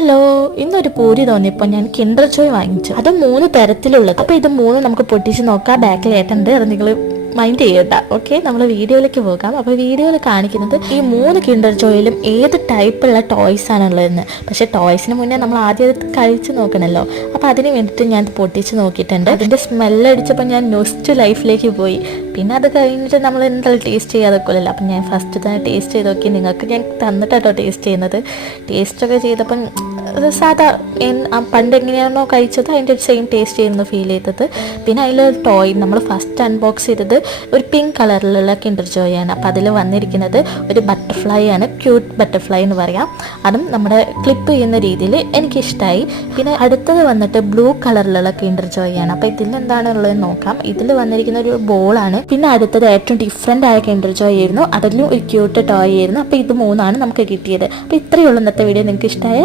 Hello, ഇന്നൊരു പൂരി തോന്നിയപ്പോൾ ഞാൻ കിൻഡർ ജോയ് വാങ്ങിച്ചു. അത് 3 തരത്തിലുള്ളത്. അപ്പോൾ ഇത് 3 നമുക്ക് പൊട്ടിച്ച് നോക്കാം. ബാക്കിൽ ഏട്ടുണ്ട്, അത് നിങ്ങൾ മൈൻഡ് ചെയ്യണ്ട. ഓക്കെ, നമ്മൾ വീഡിയോയിലേക്ക് പോകാം. അപ്പോൾ വീഡിയോയിൽ കാണിക്കുന്നത് ഈ 3 കിൻഡർ ജോയിലും ഏത് ടൈപ്പുള്ള ടോയ്സ് ആണുള്ളതെന്ന്. പക്ഷേ ടോയ്സിന് മുന്നേ നമ്മൾ ആദ്യം അത് കഴിച്ച് നോക്കണമല്ലോ. അപ്പോൾ അതിന് വേണ്ടിയിട്ട് ഞാൻ പൊട്ടിച്ച് നോക്കിയിട്ടുണ്ട്. അതിൻ്റെ സ്മെല്ലടിച്ചപ്പോൾ ഞാൻ നൊസ്റ്റ് ലൈഫിലേക്ക് പോയി. പിന്നെ അത് കഴിഞ്ഞിട്ട് നമ്മൾ എന്തായാലും ടേസ്റ്റ് ചെയ്യാതെ കൊല്ലല്ലോ. അപ്പം ഞാൻ ഫസ്റ്റ് തന്നെ ടേസ്റ്റ് ചെയ്ത് നോക്കി. നിങ്ങൾക്ക് ഞാൻ തന്നിട്ടോ ടേസ്റ്റ് ചെയ്യുന്നത്. ടേസ്റ്റൊക്കെ ചെയ്തപ്പം സാധാ പണ്ട് എങ്ങനെയാണോ കഴിച്ചത് അതിൻ്റെ സെയിം ടേസ്റ്റ് ചെയ്യുന്നു ഫീൽ ചെയ്തത്. പിന്നെ അതിലൊരു ടോയ് നമ്മൾ ഫസ്റ്റ് അൺബോക്സ് ചെയ്തത് ഒരു പിങ്ക് കളറിലുള്ള കിൻഡർ ജോയ് ആണ്. അപ്പോൾ അതിൽ വന്നിരിക്കുന്നത് ഒരു ബട്ടർഫ്ലൈ ആണ്, ക്യൂട്ട് ബട്ടർഫ്ലൈ എന്ന് പറയാം. അതും നമ്മുടെ ക്ലിപ്പ് ചെയ്യുന്ന രീതിയിൽ എനിക്കിഷ്ടമായി. പിന്നെ അടുത്തത് വന്നിട്ട് ബ്ലൂ കളറിലുള്ള കിൻഡർ ജോയ് ആണ്. അപ്പോൾ ഇതിൽ എന്താണുള്ളതെന്ന് നോക്കാം. ഇതിൽ വന്നിരിക്കുന്ന ഒരു ബോളാണ്. പിന്നെ അടുത്തത് ഏറ്റവും ഡിഫറെൻ്റ് ആയ കിൻഡർ ജോയ് ആയിരുന്നു. അതിലും ഒരു ക്യൂട്ട് ടോയ് ആയിരുന്നു. അപ്പോൾ ഇത് 3 നമുക്ക് കിട്ടിയത്. അപ്പോൾ ഇത്രയേ ഉള്ളൂ ഇന്നത്തെ വീഡിയോ. നിങ്ങൾക്ക് ഇഷ്ടമായ